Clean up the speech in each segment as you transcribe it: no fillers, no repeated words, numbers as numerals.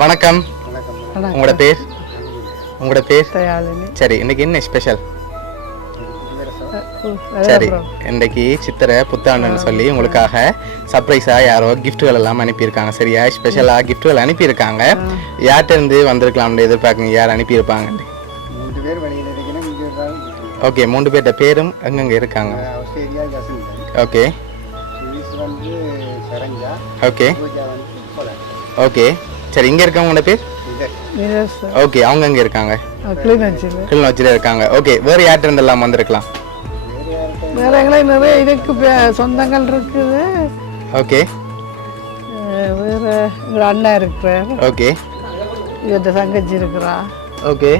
வணக்கம். உங்களோட பேர்? உங்களோட பேர்? சரி, இன்னைக்கு என்ன ஸ்பெஷல்? சரி, இன்னைக்கு சித்திரை புத்தாண்டுன்னு சொல்லி உங்களுக்காக சர்ப்ரைஸா யாரோ கிஃப்ட்கள் எல்லாம் அனுப்பியிருக்காங்க. சரியா, ஸ்பெஷலா கிஃப்ட்கள் அனுப்பியிருக்காங்க. யார்கிட்ட இருந்து வந்திருக்கலாம்னு எதிர்பார்க்குங்க? யார் அனுப்பியிருப்பாங்க? ஓகே, 3 பேர்ட்ட பேரும் எங்கெங்க இருக்காங்க? ஓகே ஓகே ஓகே சரி, இங்க இருக்கவங்களோட பேர்? ஓகே, அவங்க எங்க இருக்காங்க? கிளிநொச்சியில இருக்காங்க. ஓகே, வேற யார்கிட்ட இருந்தெல்லாம் வந்திருக்கலாம்? வேற நிறைய இதுக்கு சொந்தங்கள் இருக்குது. ஓகே, வேற எங்க அண்ணா இருக்கிறார். ஓகே, இவர்கிட்ட தங்கச்சி இருக்கிறா. ஓகே,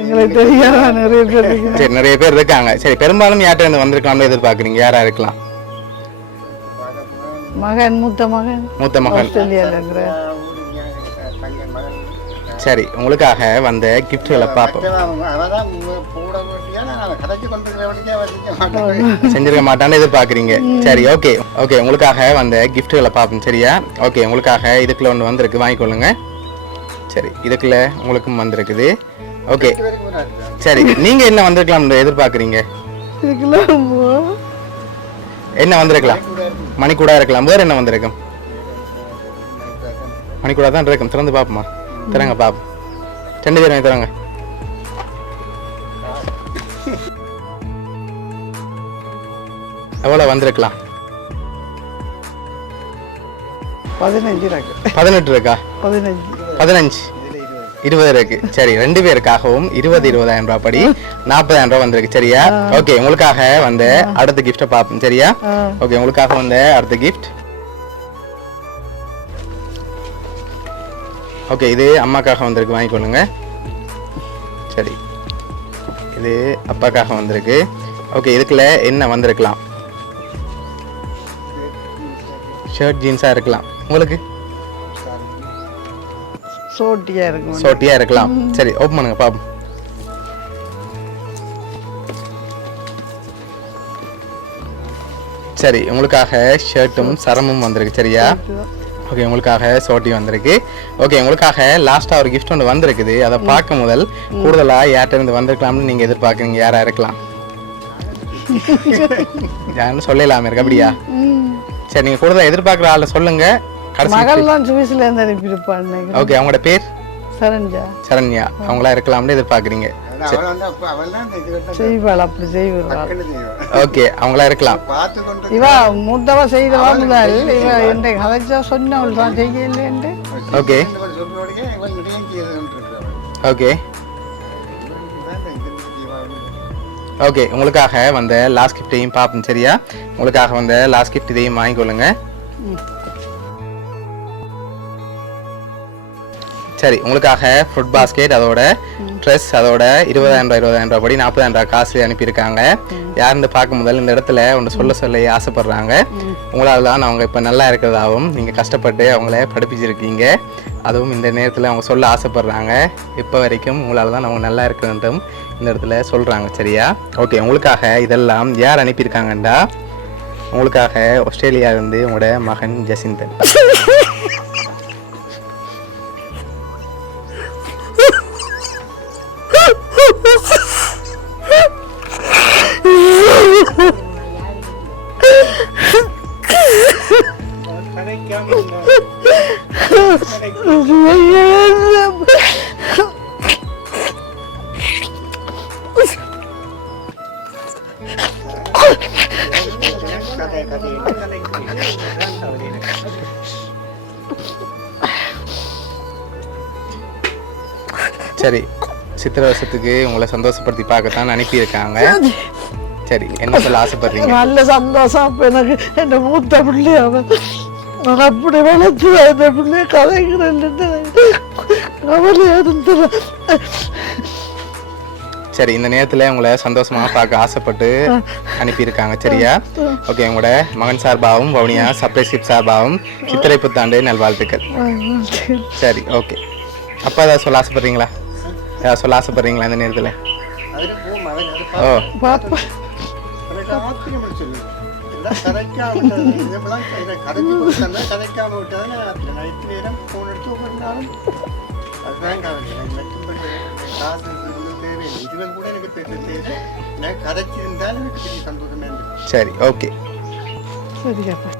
எங்களுக்கு தெரியாத நிறைய பேர் இருக்கு. சரி, நிறைய பேர் இருக்காங்க. சரி, பெரும்பாலும் யார்கிட்ட இருந்து வந்திருக்கலாம்னு எதிர்பார்க்குறீங்க? யாரா இருக்கலாம்? மகன், மூத்த மகன் ஆஸ்திரேலியால இருக்கிறார். சரி, உங்களுக்காக வந்த கிஃப்ட்களை பார்ப்போம். செஞ்சிருக்க மாட்டான்னு எதிர்பார்க்குறீங்க. சரி, ஓகே ஓகே உங்களுக்காக வந்த கிஃப்ட்களை பார்ப்போம். சரியா, ஓகே, உங்களுக்காக இதுக்குள்ள ஒன்று வந்திருக்கு, வாங்கிக்கொள்ளுங்க. சரி, இதுக்குள்ள உங்களுக்கும் வந்திருக்குது. ஓகே, சரி, நீங்க என்ன வந்திருக்கலாம்னு எதிர்பார்க்குறீங்க? என்ன வந்திருக்கலாம்? மணிக்கூடா இருக்கலாம். வேறு என்ன வந்திருக்கும்? மணிக்கூடா தான் இருக்கும். திறந்து பார்ப்போமா? தரங்க பாப்போம். 2 பேரும் தரங்க. எவ்வளோ வந்திருக்கலாம்? 18 இருக்கா? 15 20 இருக்கு. சரி, 2 பேருக்காகவும் 20,000 ரூபாய் படி 40,000 ரூபாய் வந்திருக்கு. சரியா, ஓகே, உங்களுக்காக வந்த அடுத்த கிஃப்டை பார்ப்போம். சரியா, ஓகே, உங்களுக்காக வந்த அடுத்த கிஃப்ட். ஓகே, இது அம்மாக்காக வந்திருக்கு, வாங்கிக்கொள்ளுங்க. சரி, இது அப்பாக்காக வந்திருக்கு. ஓகே, இதுக்குள்ள என்ன வந்திருக்கலாம்? ஷர்ட், ஜீன்ஸா இருக்கலாம். உங்களுக்கு சோட்டியா இருக்கலாம். சரி, ஓபன் பண்ணுங்க பாப்போம். சரி, உங்களுக்காக ஷர்ட்டும் சரமும் வந்திருக்கு. சரியா, ஓகே, உங்களுக்காக சோட்டி வந்திருக்கு. ஓகே, உங்களுக்காக லாஸ்டா ஒரு கிஃப்ட் ஒன்று வந்திருக்குது. அதை பார்க்க முதல் கூடுதலா யார்கிட்ட இருந்து வந்திருக்கலாம்னு நீங்க எதிர்பார்க்குறீங்க? யாரா இருக்கலாம்? யாருன்னு சொல்லலாமே இருக்கு. அப்படியா? சரி, நீங்க கூடுதலா எதிர்பார்க்குற ஆளை சொல்லுங்க. ஓகே, அவங்களோட பேர்? சரண்யா. அவங்களா இருக்கலாம்னு எதிர்பார்க்குறீங்க? ஓகே, அவங்களா இருக்கலாம். ஓகே ஓகே ஓகே, உங்களுக்காக வந்த லாஸ்ட் கிஃப்டையும் பார்ப்போம். சரியா, உங்களுக்காக வந்த லாஸ்ட் கிஃப்ட் இதையும் வாங்கிக்கொள்ளுங்க. சரி, உங்களுக்காக ஃப்ரூட் பாஸ்கெட், அதோட ட்ரெஸ், அதோட 20,000 ரூபாய் படி 40,000 ரூபாய் காசு அனுப்பியிருக்காங்க. யாருன்னு பார்க்க முதல் இந்த இடத்துல ஒன்று சொல்ல ஆசைப்படுறாங்க. உங்களால் தான் அவங்க இப்போ நல்லா இருக்கிறதாகவும் நீங்கள் கஷ்டப்பட்டு அவங்கள படிப்பிச்சிருக்கீங்க. அதுவும் இந்த நேரத்தில் அவங்க சொல்ல ஆசைப்படுறாங்க. இப்போ வரைக்கும் உங்களால் தான் அவங்க நல்லா இருக்கிறதும் இந்த இடத்துல சொல்கிறாங்க. சரியா, ஓகே, உங்களுக்காக இதெல்லாம் யார் அனுப்பியிருக்காங்கண்டா, உங்களுக்காக ஆஸ்திரேலியாவிலிருந்து உங்களோட மகன் ஜசிந்தன். சரி, சித்திரை வருஷத்துக்கு உங்களை சந்தோஷப்படுத்தி பார்க்கத்தான் அனுப்பியிருக்காங்க. சரி, என்ன சொல்ல ஆசைப்படுறீங்க? நல்ல சந்தோஷம். எனக்கு என் மூத்த பிள்ளை அவன் அப்படி வளர்த்து அந்த பிள்ளைய கதைக்கிறேன். கவலையா இருந்தது. சரி, இந்த நேரத்தில் உங்களை சந்தோஷமாக பார்க்க ஆசைப்பட்டு அனுப்பியிருக்காங்க. சரியா? ஓகே, உங்களோட மகன் சார்பாகவும் வவுனியா சர்ப்ரைஸ் சார்பாகவும் சித்திரை புத்தாண்டு நல்வாழ்த்துக்கள். சரி, ஓகே. அப்பா ஏதாவது சொல்ல ஆசைப்படுறீங்களா? ஏதாவது சொல்ல ஆசைப்படுறீங்களா இந்த நேரத்தில்? ஓ, பாப்பா சரி, ஓகே. சரியாப்பா.